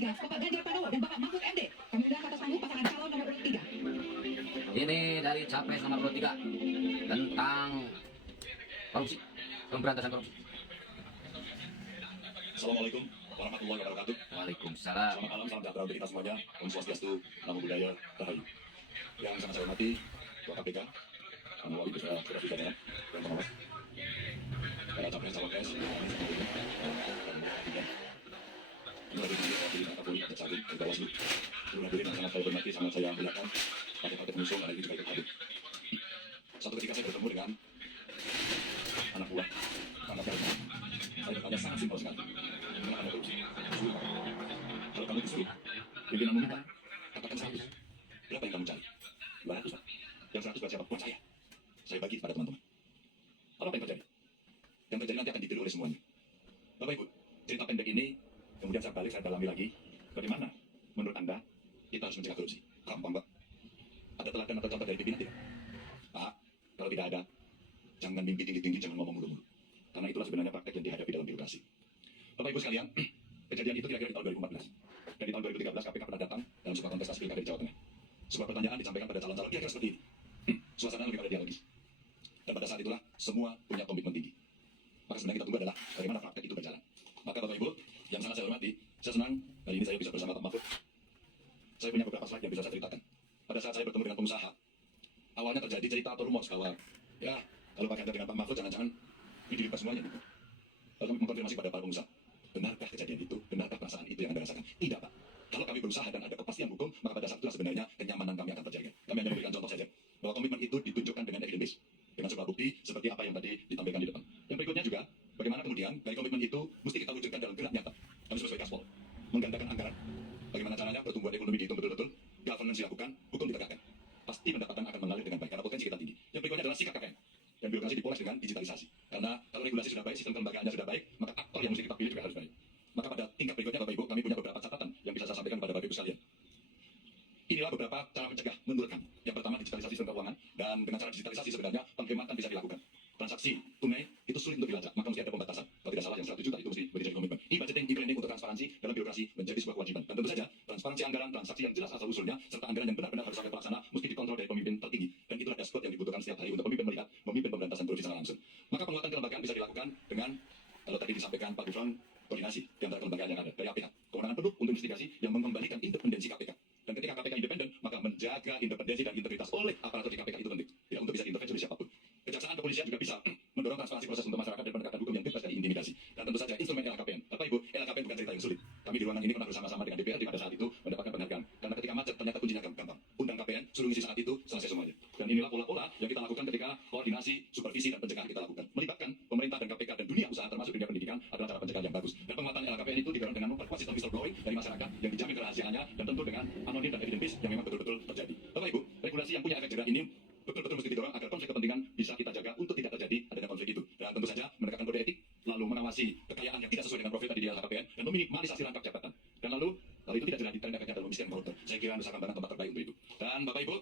3, Bapak Ganjar Pranowo dan Bapak Mahfud MD. Kami undang ke atas panggung pasangan calon nomor urut 3. Ini dari Capres nomor 23 tentang korupsi, pemberantasan korupsi. Assalamualaikum warahmatullahi wabarakatuh. Waalaikumsalam. Selamat malam, salam sejahtera untuk kita semuanya. Om Swastiastu, Namo Buddhaya, Rahayu. Yang sangat saya hormati Ketua KPK, melalui surat pidana dan pengawas, para capres cawapres, ini lagi di Kapolri, ada Cagung, ada Bawaslu. Seluruh hadirin yang sangat saya hormati, sangat saya muliakan, partai-partai pengusung, ada juga ikut hadir. Suatu ketika saya bertemu dengan anak buah, anak buah. Saya bertanya sangat simpel sekali. Kenapa Anda korupsi? Kalau kamu disuruh, pimpinan meminta, katakan 100. Berapa yang kamu cari? 200, Pak. Yang 100 buat siapa? Buat saya. Saya bagi kepada teman-teman. Lalu apa yang terjadi? Yang terjadi nanti akan ditiru oleh semuanya. Bapak Ibu, cerita pendek ini, kemudian saya balik, saya dalami lagi. Bagaimana menurut Anda kita harus mencegah korupsi? Gampang, Pak. Ada teladan atau contoh dari pimpinan tidak? Pak, kalau tidak ada, jangan mimpi tinggi-tinggi, jangan ngomong mulu-mulu. Karena itulah sebenarnya praktek yang dihadapi dalam birokrasi. Bapak Ibu sekalian, kejadian itu kira-kira di tahun 2014. Dan di tahun 2013 KPK pernah datang dalam sebuah kontestasi pilkada di Jawa Tengah. Sebuah pertanyaan disampaikan pada calon-calon kira-kira seperti ini. Suasana lebih pada dialogis. Dan pada saat itulah semua punya komitmen tinggi. Maka sebenarnya kita tunggu adalah bagaimana praktek itu berjalan. Maka Bapak Ibu yang sangat saya hormati, saya senang hari ini saya bisa bersama Pak Mahfud. Saya punya beberapa slide yang bisa saya ceritakan. Pada saat saya bertemu dengan pengusaha, awalnya terjadi cerita atau rumor bahwa ya kalau Pak Ganjar dengan Pak Mahfud jangan-jangan ini dilibat semuanya. Lalu mengkonfirmasi pada para pengusaha, benarkah kejadian itu, benarkah perasaan itu yang Anda rasakan? Tidak, Pak. Kalau kami berusaha dan ada kepastian hukum, maka pada saat itulah sebenarnya kenyamanan kami akan terjaga. Kami hanya memberikan contoh saja, bahwa komitmen itu ditunjukkan dengan evidence, dengan sebuah bukti seperti apa yang tadi ditampilkan di depan. Yang berikutnya juga, bagaimana kemudian dari komitmen itu mesti kita wujudkan dalam gerak nyata. Kami sebagai Gaspol, menggandakan anggaran. Bagaimana caranya pertumbuhan ekonomi dihitung betul-betul, governance dilakukan, hukum ditegakkan. Pasti pendapatan akan mengalir dengan baik, karena potensi kita tinggi. Yang berikutnya adalah sikap KPN. Dan birokrasi dipoles dengan digitalisasi. Karena kalau regulasi sudah baik, sistem kelembagaannya sudah baik, maka aktor yang mesti kita pilih juga harus baik. Maka pada tingkat berikutnya Bapak Ibu, kami punya beberapa catatan yang bisa saya sampaikan kepada Bapak Ibu sekalian. Inilah beberapa cara mencegah mundur kami. Yang pertama, digitalisasi sistem keuangan. Dan dengan cara digitalisasi sebenarnya penghematan bisa dilakukan. Transaksi tunai itu sulit untuk dilacak, maka mesti ada pembatasan. Kalau tidak salah yang 100 juta itu mesti menjadi komitmen. E-budgeting, e-branding untuk transparansi dalam birokrasi menjadi sebuah kewajiban. Dan tentu saja transparansi anggaran, transaksi yang jelas asal usulnya, serta anggaran yang benar-benar harus sampai pelaksana mesti dikontrol dari pemimpin tertinggi. Dan itulah dashboard yang dibutuhkan setiap hari untuk pemimpin melihat, memimpin pemberantasan korupsi secara langsung. Maka penguatan kelembagaan bisa dilakukan dengan kalau tadi disampaikan Pak Gufron, koordinasi di antara kelembagaan yang ada dari APH. Kewenangan penuh untuk investigasi yang mengembalikan independensi KPK. Dan ketika KPK independen, maka menjaga independensi dan integritas oleh aparatur di KPK itu penting. Tidak untuk bisa diintervensi oleh siapapun. Kejaksaan kepolisian juga bisa mendorong transparansi proses untuk masyarakat dan penegakan hukum yang bebas dari intimidasi. Dan tentu saja instrumen LHKPN. Bapak Ibu, LHKPN bukan cerita yang sulit. Kami di ruangan ini pernah bersama-sama dengan DPRD pada saat itu mendapatkan penghargaan. Karena ketika macet ternyata kuncinya gampang. Undang KPN, suruh ngisi saat itu, selesai semuanya. Dan inilah pola-pola yang kita lakukan ketika koordinasi, supervisi, dan pencegahan kita lakukan. Melibatkan pemerintah dan KPK dan dunia usaha termasuk dunia pendidikan adalah cara pencegahan yang bagus. Dan penguatan LHKPN itu didorong dengan memperkuat sistem whistleblowing dari masyarakat yang dijamin kerahasiaannya dan tentu dengan anonim dan evidence yang memang betul-betul terjadi. Bapak Ibu, regulasi yang punya efek jerah ini betul-betul mesti didorong agar konflik kepentingan bisa kita jaga untuk tidak terjadi adanya konflik itu. Dan tentu saja menegakkan kode etik, lalu mengawasi kekayaan yang tidak sesuai dengan profil tadi di LHKPN dan meminimalisasi rangkap jabatan. Dan lalu itu tidak jelas ditanda efeknya dalam miskin koruptor. Saya kira Nusa Kambangan tempat terbaik untuk itu. Dan Bapak Ibu,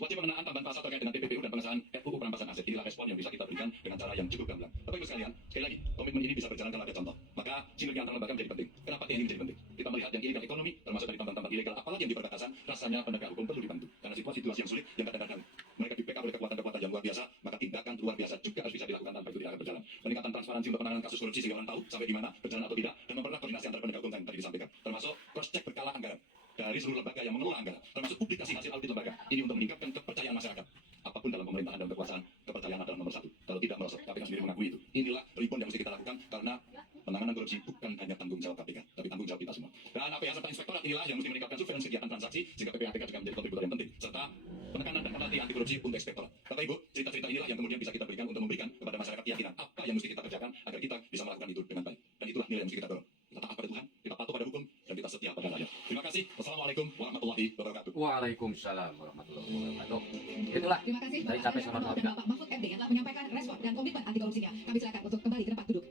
wajib pengenaan tambahan pasal terkait dengan TPPU dan pengesahan RUU perampasan aset. Inilah respon yang bisa kita berikan dengan cara yang cukup gamblang. Bapak Ibu sekalian, sekali lagi, komitmen ini bisa berjalan kalau ada contoh. Maka sinergi antar lembaga menjadi penting. Kenapa TNI menjadi penting? Kita melihat yang illegal ekonomi, termasuk dari tambang-tambang ilegal, apalagi yang di perbatasan, rasanya penegak hukum perlu dibantu. Karena situasi yang sulit, yang kadang-kadang mereka di backup oleh kekuatan-kekuatan yang luar biasa, maka tindakan luar biasa juga harus bisa dilakukan tanpa itu tidak akan berjalan. Peningkatan transparansi untuk penanganan kasus korupsi sehingga orang tahu sampai di mana berjalan atau tidak, dan mempererat koordinasi antar penegak hukum yang tadi disampaikan. Termasuk cross-check berkala anggaran dari seluruh lembaga yang mengelola anggaran, termasuk publikasi hasil audit lembaga. Ini untuk meningkatkan kepercayaan masyarakat. Apapun dalam pemerintahan dan kekuasaan, kepercayaan adalah nomor satu. Kalau tidak merosot, KPK sendiri mengakui itu. Inilah ribon yang mesti kita lakukan karena penanganan korupsi bukan hanya tanggung jawab KPK, tapi tanggung jawab kita semua. Dan APH serta inspektorat inilah yang mesti meningkatkan surveillance kegiatan transaksi sehingga PPATK juga menjadi kontributor yang penting, serta penekanan dan penalti anti korupsi untuk inspektorat. Bapak Ibu, cerita-cerita inilah yang kemudian bisa kita berikan untuk memberikan kepada masyarakat keyakinan apa yang mesti kita kerjakan agar kita bisa melakukan itu dengan baik. Dan itulah nilai yang mesti kita dorong. Kita taat pada Tuhan, kita patuh pada hukum, dan kita setia pada rakyat. Terima kasih. Wassalamualaikum warahmatullahi wabarakatuh. Waalaikumsalam warahmatullahi wabarakatuh. Itulah Terima kasih dari Bapak Capres Ganjar nomor Pranowo dan 23. Bapak Mahfud MD yang telah menyampaikan respon dan komitmen anti korupsinya. Kami silakan untuk kembali ke tempat duduk.